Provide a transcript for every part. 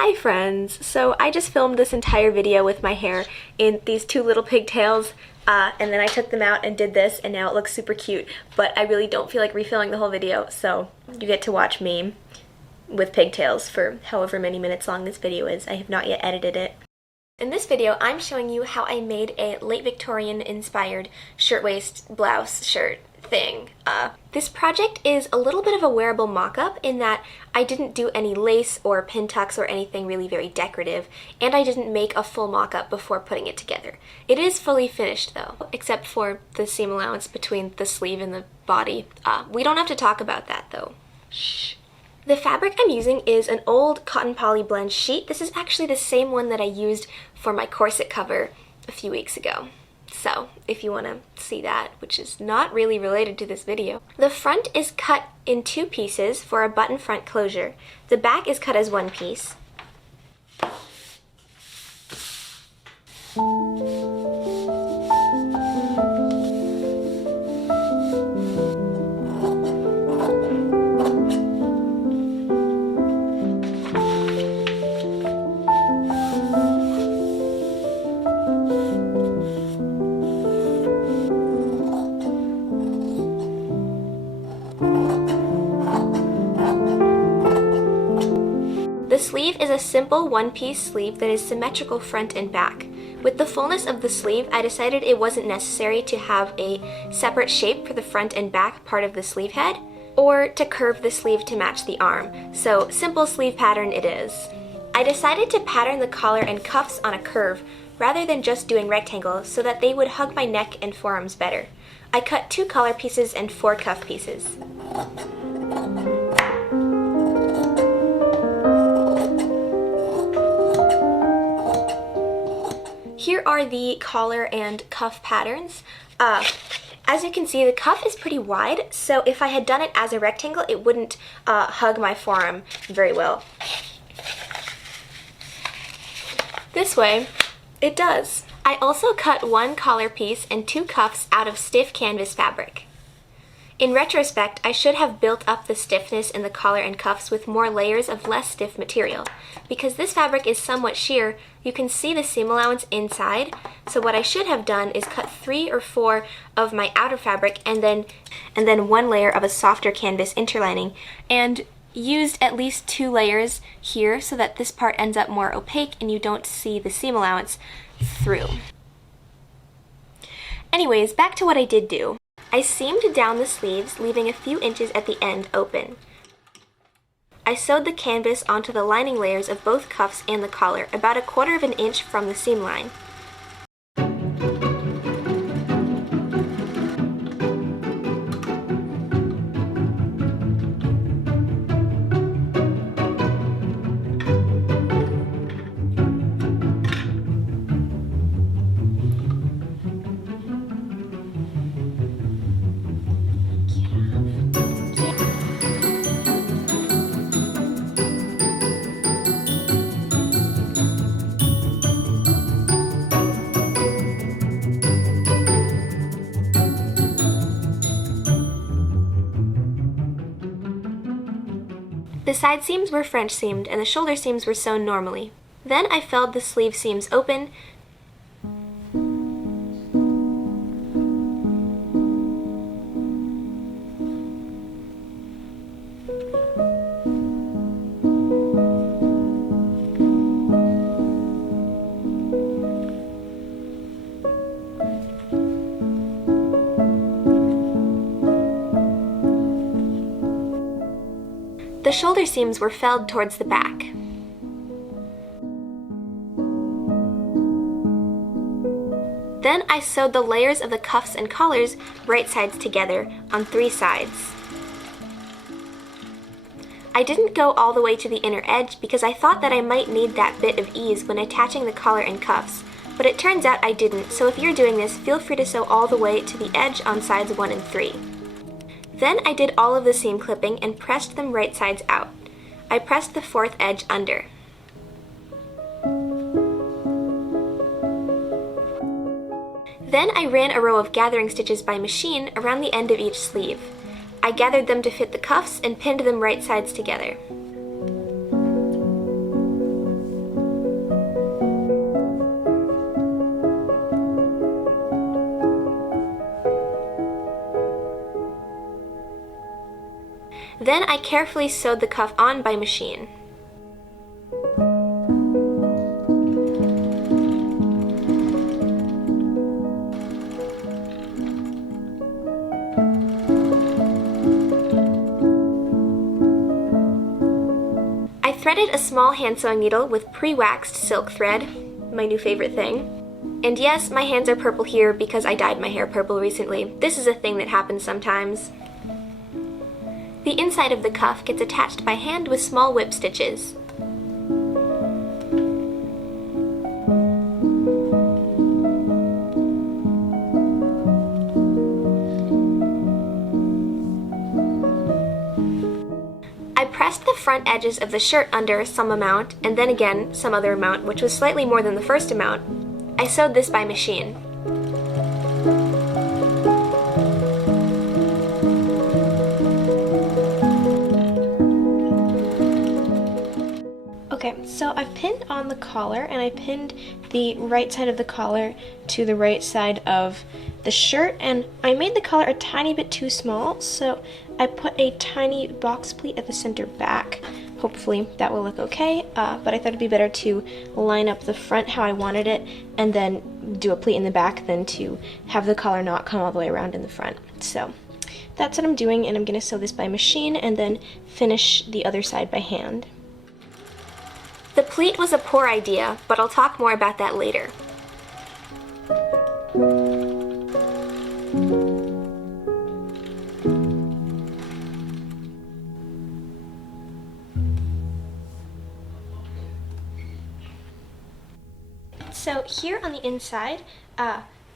Hi friends! So I just filmed this entire video with my hair in these two little pigtails and then I took them out and did this and now it looks super cute, but I really don't feel like refilming the whole video, so you get to watch me with pigtails for however many minutes long this video is. I have not yet edited it. In this video, I'm showing you how I made a late Victorian inspired shirtwaist blouse shirt thing. This project is a little bit of a wearable mock-up in that I didn't do any lace or pin tucks or anything really very decorative, and I didn't make a full mock-up before putting it together. It is fully finished though, except for the seam allowance between the sleeve and the body. We don't have to talk about that though. Shh. The fabric I'm using is an old cotton poly blend sheet. This is actually the same one that I used for my corset cover a few weeks ago. So, if you want to see that, which is not really related to this video. The front is cut in two pieces for a button front closure. The back is cut as one piece. The sleeve is a simple one-piece sleeve that is symmetrical front and back. With the fullness of the sleeve, I decided it wasn't necessary to have a separate shape for the front and back part of the sleeve head, or to curve the sleeve to match the arm, so simple sleeve pattern it is. I decided to pattern the collar and cuffs on a curve rather than just doing rectangles so that they would hug my neck and forearms better. I cut 2 collar pieces and 4 cuff pieces. Here are the collar and cuff patterns. As you can see, the cuff is pretty wide, so if I had done it as a rectangle, it wouldn't hug my forearm very well. This way, it does. I also cut 1 collar piece and 2 cuffs out of stiff canvas fabric. In retrospect, I should have built up the stiffness in the collar and cuffs with more layers of less stiff material. Because this fabric is somewhat sheer, you can see the seam allowance inside, so what I should have done is cut 3 or 4 of my outer fabric and then 1 layer of a softer canvas interlining, and used at least 2 layers here so that this part ends up more opaque and you don't see the seam allowance through. Anyways, back to what I did do. I seamed down the sleeves, leaving a few inches at the end open. I sewed the canvas onto the lining layers of both cuffs and the collar, about 1/4 of an inch from the seam line. The side seams were French seamed and the shoulder seams were sewn normally. Then I felled the sleeve seams open, the shoulder seams were felled towards the back. Then I sewed the layers of the cuffs and collars right sides together on 3 sides. I didn't go all the way to the inner edge because I thought that I might need that bit of ease when attaching the collar and cuffs, but it turns out I didn't, so if you're doing this, feel free to sew all the way to the edge on sides 1 and 3. Then I did all of the seam clipping and pressed them right sides out. I pressed the 4th edge under. Then I ran a row of gathering stitches by machine around the end of each sleeve. I gathered them to fit the cuffs and pinned them right sides together. Then I carefully sewed the cuff on by machine. I threaded a small hand sewing needle with pre-waxed silk thread, my new favorite thing. And yes, my hands are purple here because I dyed my hair purple recently. This is a thing that happens sometimes. The inside of the cuff gets attached by hand with small whip stitches. I pressed the front edges of the shirt under some amount, and then again some other amount, which was slightly more than the first amount. I sewed this by machine. Okay, so I've pinned on the collar, and I pinned the right side of the collar to the right side of the shirt, and I made the collar a tiny bit too small, so I put a tiny box pleat at the center back. Hopefully that will look okay, but I thought it'd be better to line up the front how I wanted it and then do a pleat in the back than to have the collar not come all the way around in the front. So that's what I'm doing, and I'm going to sew this by machine and then finish the other side by hand. The pleat was a poor idea, but I'll talk more about that later. So here on the inside,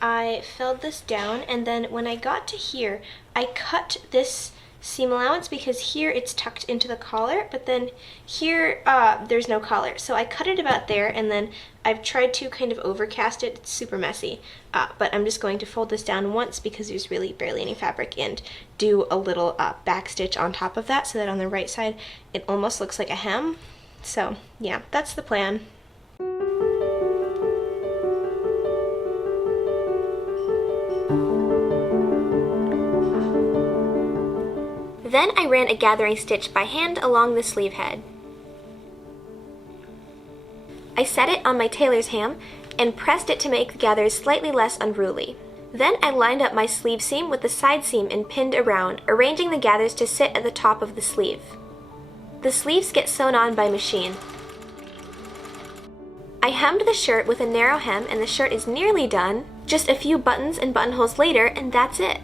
I filled this down, and then when I got to here, I cut this seam allowance because here it's tucked into the collar, but then here there's no collar. So I cut it about there, and then I've tried to kind of overcast it. It's super messy, but I'm just going to fold this down once because there's really barely any fabric, and do a little back stitch on top of that so that on the right side it almost looks like a hem. So yeah, that's the plan. Then I ran a gathering stitch by hand along the sleeve head. I set it on my tailor's ham and pressed it to make the gathers slightly less unruly. Then I lined up my sleeve seam with the side seam and pinned around, arranging the gathers to sit at the top of the sleeve. The sleeves get sewn on by machine. I hemmed the shirt with a narrow hem, and the shirt is nearly done. Just a few buttons and buttonholes later, and that's it.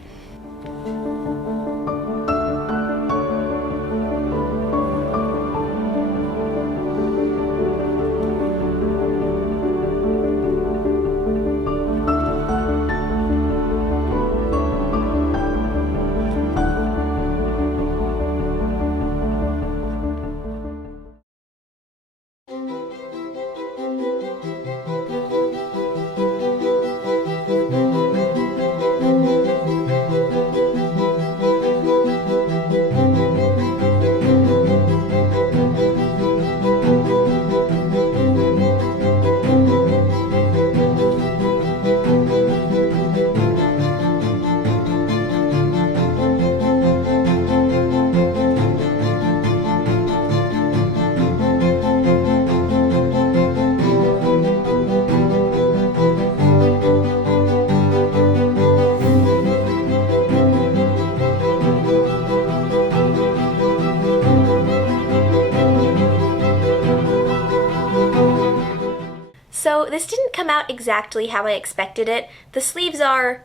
So this didn't come out exactly how I expected it. The sleeves are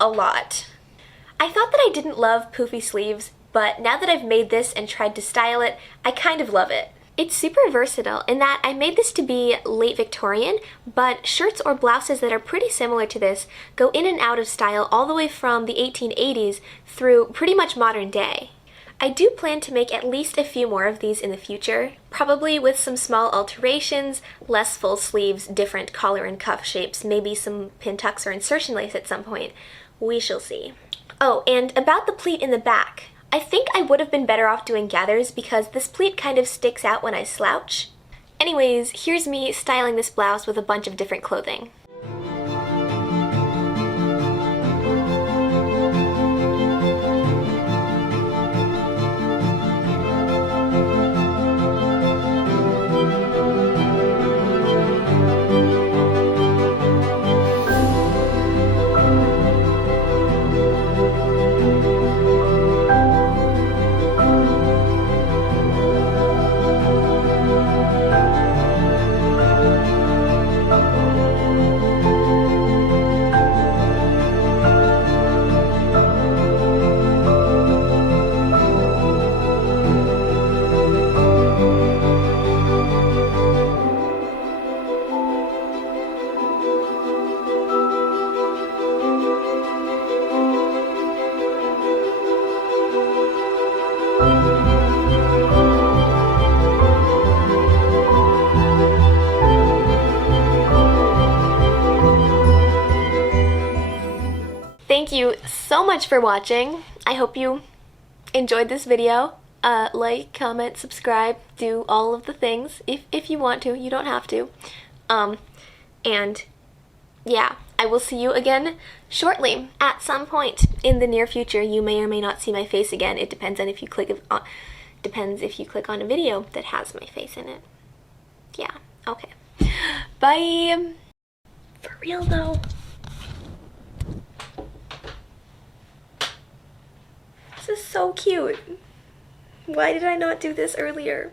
a lot. I thought that I didn't love poofy sleeves, but now that I've made this and tried to style it, I kind of love it. It's super versatile in that I made this to be late Victorian, but shirts or blouses that are pretty similar to this go in and out of style all the way from the 1880s through pretty much modern day. I do plan to make at least a few more of these in the future, probably with some small alterations, less full sleeves, different collar and cuff shapes, maybe some pin tucks or insertion lace at some point. We shall see. Oh, and about the pleat in the back. I think I would have been better off doing gathers because this pleat kind of sticks out when I slouch. Anyways, here's me styling this blouse with a bunch of different clothing. so much for watching. I hope you enjoyed this video. Like, comment, subscribe, do all of the things if you want to. You don't have to. And yeah, I will see you again shortly at some point in the near future. You may or may not see my face again. It depends on if you click on a video that has my face in it. Yeah, okay. Bye. For real though. This is so cute. Why did I not do this earlier?